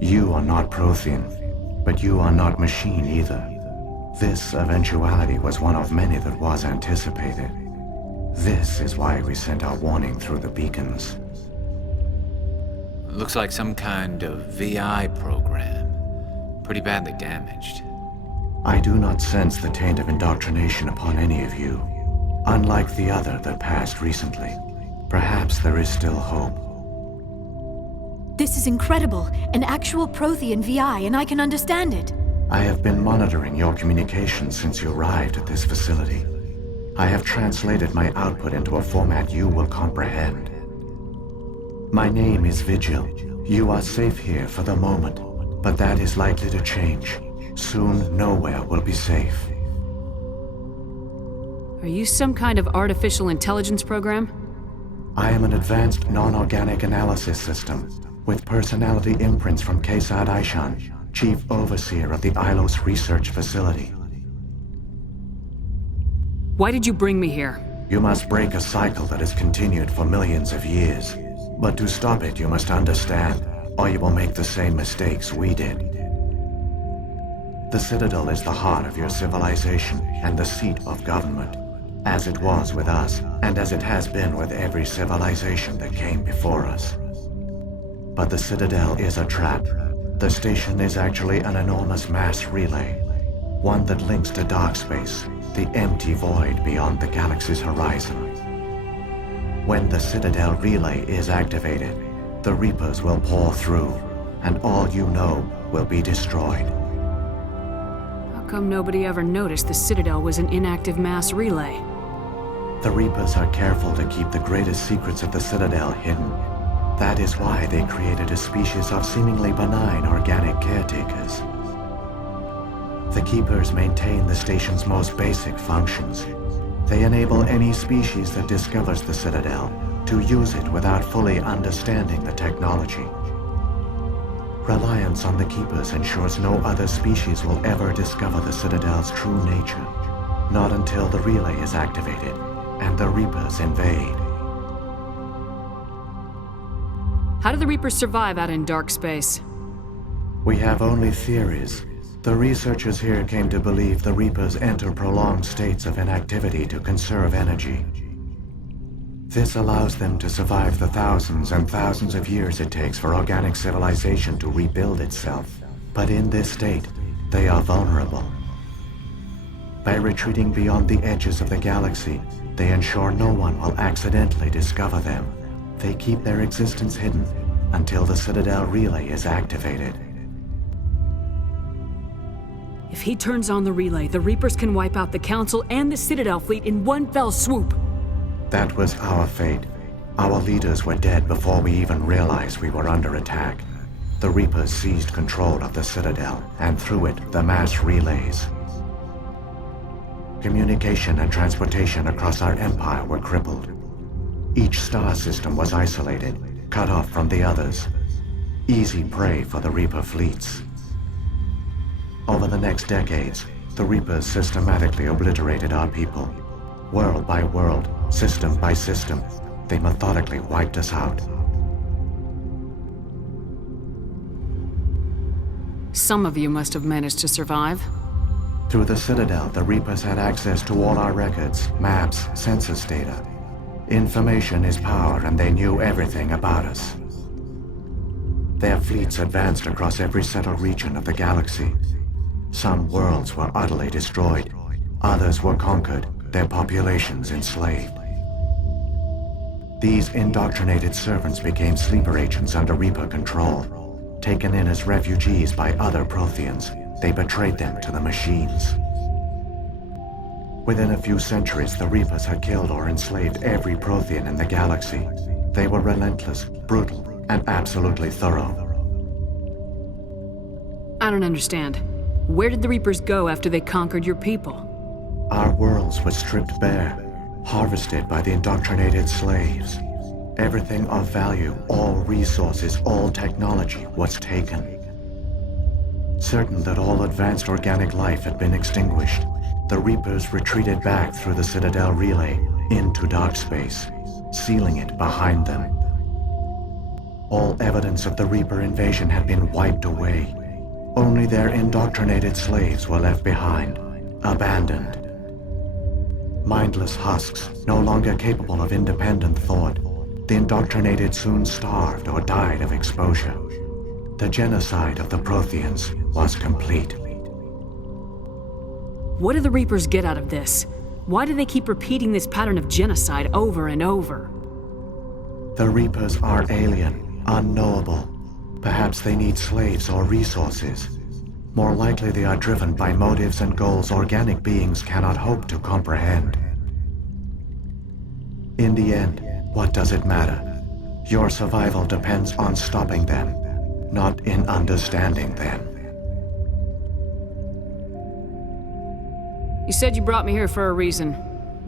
You are not Prothean, but you are not machine either. This eventuality was one of many that was anticipated. This is why we sent our warning through the beacons. Looks like some kind of VI program. Pretty badly damaged. I do not sense the taint of indoctrination upon any of you, unlike the other that passed recently. Perhaps there is still hope. This is incredible. An actual Prothean VI, and I can understand it. I have been monitoring your communications since you arrived at this facility. I have translated my output into a format you will comprehend. My name is Vigil. You are safe here for the moment, but that is likely to change. Soon, nowhere will be safe. Are you some kind of artificial intelligence program? I am an advanced non-organic analysis system, with personality imprints from Kesad Aishan, Chief Overseer of the Ilos Research Facility. Why did you bring me here? You must break a cycle that has continued for millions of years. But to stop it, you must understand, or you will make the same mistakes we did. The Citadel is the heart of your civilization and the seat of government, as it was with us, and as it has been with every civilization that came before us. But the Citadel is a trap. The station is actually an enormous mass relay, one that links to dark space, the empty void beyond the galaxy's horizon. When the Citadel relay is activated, the Reapers will pour through, and all you know will be destroyed. How come nobody ever noticed the Citadel was an inactive mass relay? The Reapers are careful to keep the greatest secrets of the Citadel hidden. That is why they created a species of seemingly benign organic caretakers. The Keepers maintain the station's most basic functions. They enable any species that discovers the Citadel to use it without fully understanding the technology. Reliance on the Keepers ensures no other species will ever discover the Citadel's true nature, not until the relay is activated and the Reapers invade. How do the Reapers survive out in dark space? We have only theories. The researchers here came to believe the Reapers enter prolonged states of inactivity to conserve energy. This allows them to survive the thousands and thousands of years it takes for organic civilization to rebuild itself. But in this state, they are vulnerable. By retreating beyond the edges of the galaxy, they ensure no one will accidentally discover them. They keep their existence hidden until the Citadel relay is activated. If he turns on the relay, the Reapers can wipe out the Council and the Citadel fleet in one fell swoop. That was our fate. Our leaders were dead before we even realized we were under attack. The Reapers seized control of the Citadel, and through it, the mass relays. Communication and transportation across our empire were crippled. Each star system was isolated, cut off from the others. Easy prey for the Reaper fleets. Over the next decades, the Reapers systematically obliterated our people. World by world, system by system, they methodically wiped us out. Some of you must have managed to survive. Through the Citadel, the Reapers had access to all our records, maps, census data. Information is power, and they knew everything about us. Their fleets advanced across every settled region of the galaxy. Some worlds were utterly destroyed. Others were conquered, their populations enslaved. These indoctrinated servants became sleeper agents under Reaper control. Taken in as refugees by other Protheans, they betrayed them to the machines. Within a few centuries, the Reapers had killed or enslaved every Prothean in the galaxy. They were relentless, brutal, and absolutely thorough. I don't understand. Where did the Reapers go after they conquered your people? Our worlds were stripped bare, harvested by the indoctrinated slaves. Everything of value, all resources, all technology was taken. Certain that all advanced organic life had been extinguished, the Reapers retreated back through the Citadel relay, relay, into dark space, sealing it behind them. All evidence of the Reaper invasion had been wiped away. Only their indoctrinated slaves were left behind, abandoned. Mindless husks, no longer capable of independent thought, the indoctrinated soon starved or died of exposure. The genocide of the Protheans was complete. What do the Reapers get out of this? Why do they keep repeating this pattern of genocide over and over? The Reapers are alien, unknowable. Perhaps they need slaves or resources. More likely they are driven by motives and goals organic beings cannot hope to comprehend. In the end, what does it matter? Your survival depends on stopping them, not in understanding them. You said you brought me here for a reason.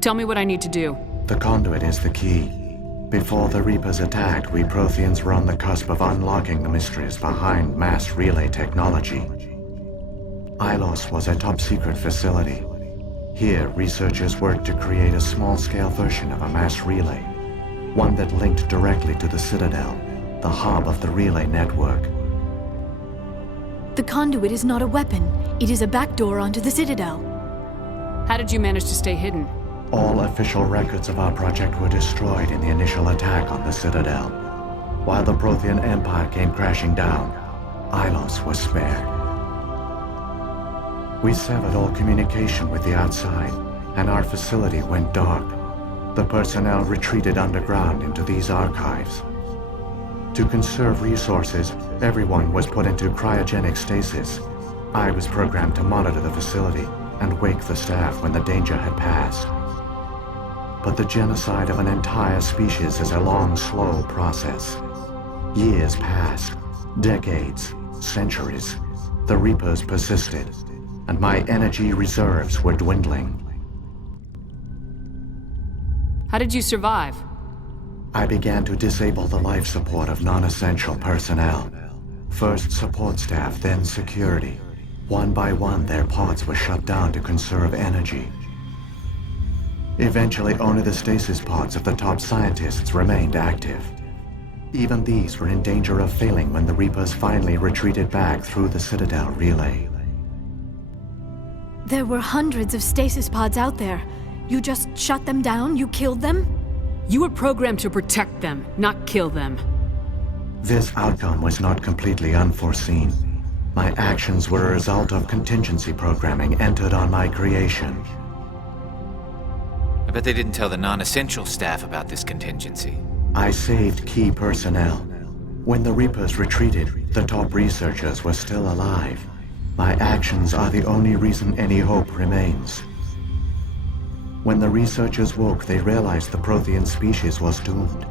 Tell me what I need to do. The Conduit is the key. Before the Reapers attacked, we Protheans were on the cusp of unlocking the mysteries behind mass relay technology. Ilos was a top-secret facility. Here, researchers worked to create a small-scale version of a mass relay, one that linked directly to the Citadel, the hub of the relay network. The Conduit is not a weapon. It is a backdoor onto the Citadel. How did you manage to stay hidden? All official records of our project were destroyed in the initial attack on the Citadel. While the Prothean Empire came crashing down, Ilos was spared. We severed all communication with the outside, and our facility went dark. The personnel retreated underground into these archives. To conserve resources, everyone was put into cryogenic stasis. I was programmed to monitor the facility and wake the staff when the danger had passed. But the genocide of an entire species is a long, slow process. Years passed, decades, centuries. The Reapers persisted, and my energy reserves were dwindling. How did you survive? I began to disable the life support of non-essential personnel. First support staff, then security. One by one, their pods were shut down to conserve energy. Eventually, only the stasis pods of the top scientists remained active. Even these were in danger of failing when the Reapers finally retreated back through the Citadel relay. There were hundreds of stasis pods out there. You just shut them down? You killed them? You were programmed to protect them, not kill them. This outcome was not completely unforeseen. My actions were a result of contingency programming entered on my creation. I bet they didn't tell the non-essential staff about this contingency. I saved key personnel. When the Reapers retreated, the top researchers were still alive. My actions are the only reason any hope remains. When the researchers woke, they realized the Prothean species was doomed.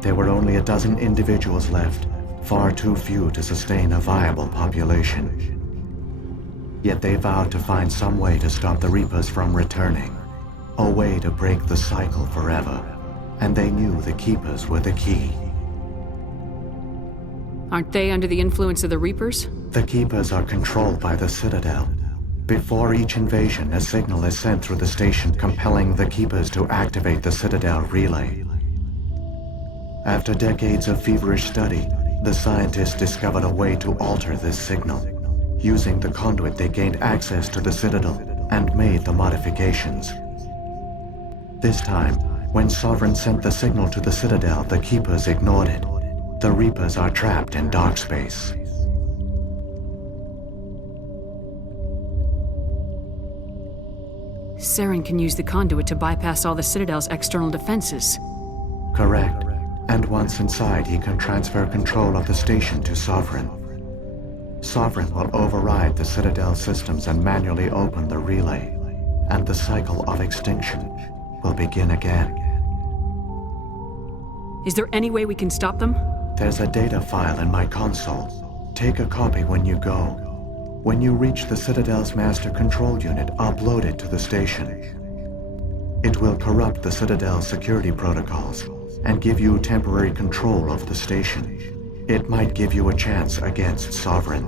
There were only a dozen individuals left, far too few to sustain a viable population. Yet they vowed to find some way to stop the Reapers from returning, a way to break the cycle forever, and they knew the Keepers were the key. Aren't they under the influence of the Reapers? The Keepers are controlled by the Citadel. Before each invasion, a signal is sent through the station compelling the Keepers to activate the Citadel relay. After decades of feverish study, the scientists discovered a way to alter this signal. Using the conduit, they gained access to the Citadel and made the modifications. This time, when Sovereign sent the signal to the Citadel, the Keepers ignored it. The Reapers are trapped in dark space. Saren can use the conduit to bypass all the Citadel's external defenses. Correct. And once inside, he can transfer control of the station to Sovereign. Sovereign will override the Citadel systems and manually open the relay, and the cycle of extinction will begin again. Is there any way we can stop them? There's a data file in my console. Take a copy when you go. When you reach the Citadel's master control unit, upload it to the station. It will corrupt the Citadel's security protocols and give you temporary control of the station. It might give you a chance against Sovereign.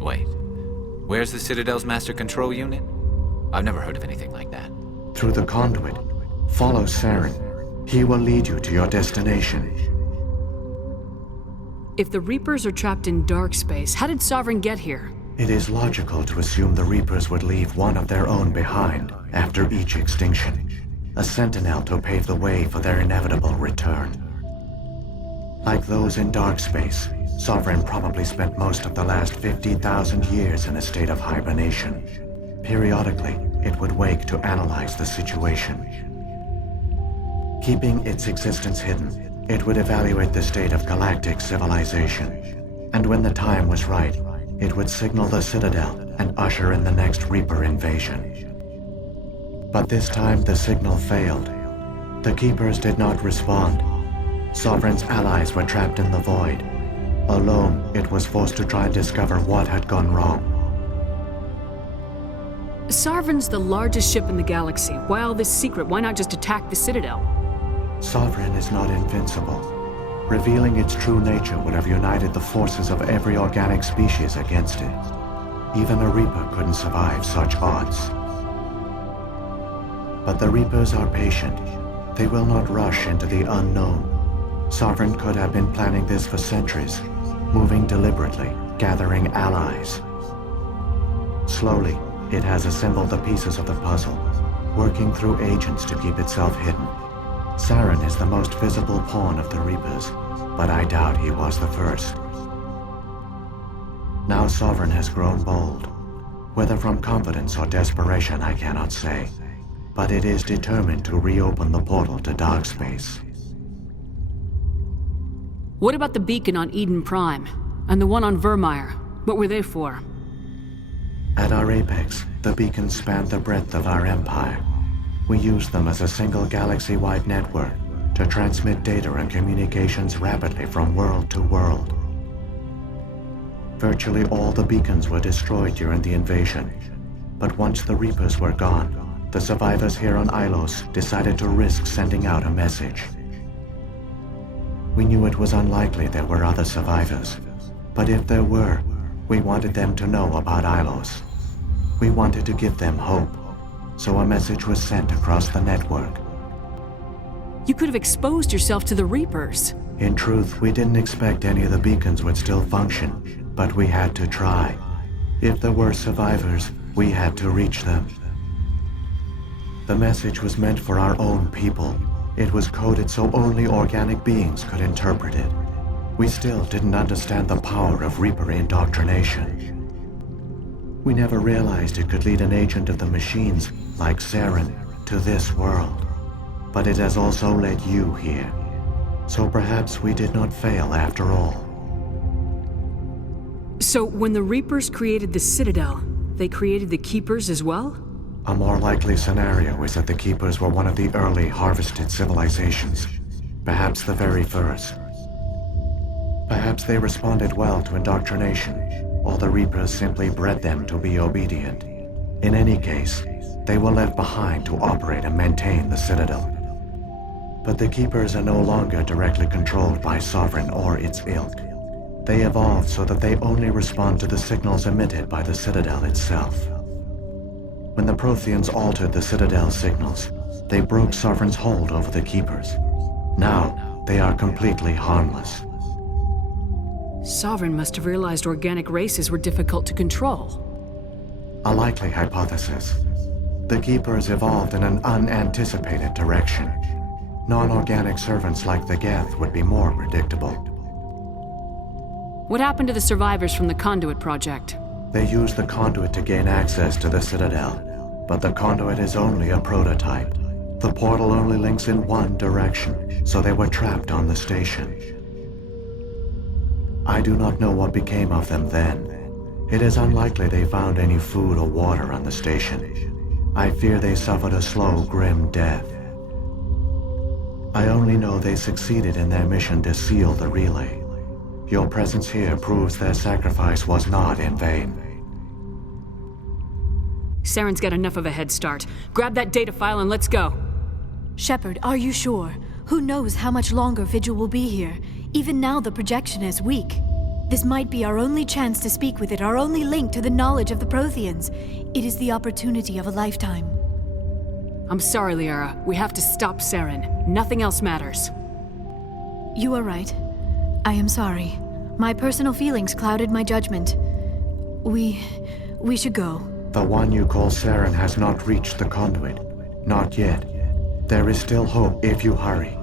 Wait, where's the Citadel's master control unit? I've never heard of anything like that. Through the conduit, follow Saren. He will lead you to your destination. If the Reapers are trapped in dark space, how did Sovereign get here? It is logical to assume the Reapers would leave one of their own behind after each extinction, a sentinel to pave the way for their inevitable return. Like those in dark space, Sovereign probably spent most of the last 50,000 years in a state of hibernation. Periodically, it would wake to analyze the situation. Keeping its existence hidden, it would evaluate the state of galactic civilization. And when the time was right, it would signal the Citadel and usher in the next Reaper invasion. But this time the signal failed. The Keepers did not respond. Sovereign's allies were trapped in the void. Alone, it was forced to try and discover what had gone wrong. Sovereign's the largest ship in the galaxy. Why all this secret? Why not just attack the Citadel? Sovereign is not invincible. Revealing its true nature would have united the forces of every organic species against it. Even a Reaper couldn't survive such odds. But the Reapers are patient. They will not rush into the unknown. Sovereign could have been planning this for centuries, moving deliberately, gathering allies. Slowly, it has assembled the pieces of the puzzle, working through agents to keep itself hidden. Saren is the most visible pawn of the Reapers, but I doubt he was the first. Now Sovereign has grown bold. Whether from confidence or desperation, I cannot say. But it is determined to reopen the portal to dark space. What about the beacon on Eden Prime? And the one on Vermeer? What were they for? At our apex, the beacons spanned the breadth of our empire. We used them as a single galaxy-wide network to transmit data and communications rapidly from world to world. Virtually all the beacons were destroyed during the invasion, but once the Reapers were gone, the survivors here on Ilos decided to risk sending out a message. We knew it was unlikely there were other survivors, but if there were, we wanted them to know about Ilos. We wanted to give them hope, so a message was sent across the network. You could have exposed yourself to the Reapers. In truth, we didn't expect any of the beacons would still function, but we had to try. If there were survivors, we had to reach them. The message was meant for our own people. It was coded so only organic beings could interpret it. We still didn't understand the power of Reaper indoctrination. We never realized it could lead an agent of the machines, like Saren, to this world. But it has also led you here. So perhaps we did not fail after all. So when the Reapers created the Citadel, they created the Keepers as well? A more likely scenario is that the Keepers were one of the early harvested civilizations, perhaps the very first. Perhaps they responded well to indoctrination, or the Reapers simply bred them to be obedient. In any case, they were left behind to operate and maintain the Citadel. But the Keepers are no longer directly controlled by Sovereign or its ilk. They evolved so that they only respond to the signals emitted by the Citadel itself. When the Protheans altered the Citadel's signals, they broke Sovereign's hold over the Keepers. Now, they are completely harmless. Sovereign must have realized organic races were difficult to control. A likely hypothesis. The Keepers evolved in an unanticipated direction. Non-organic servants like the Geth would be more predictable. What happened to the survivors from the Conduit Project? They used the Conduit to gain access to the Citadel, but the Conduit is only a prototype. The portal only links in one direction, so they were trapped on the station. I do not know what became of them then. It is unlikely they found any food or water on the station. I fear they suffered a slow, grim death. I only know they succeeded in their mission to seal the relay. Your presence here proves their sacrifice was not in vain. Saren's got enough of a head start. Grab that data file and let's go. Shepard, are you sure? Who knows how much longer Vigil will be here? Even now the projection is weak. This might be our only chance to speak with it, our only link to the knowledge of the Protheans. It is the opportunity of a lifetime. I'm sorry, Liara. We have to stop Saren. Nothing else matters. You are right. I am sorry. My personal feelings clouded my judgment. We should go. The one you call Saren has not reached the Conduit. Not yet. There is still hope if you hurry.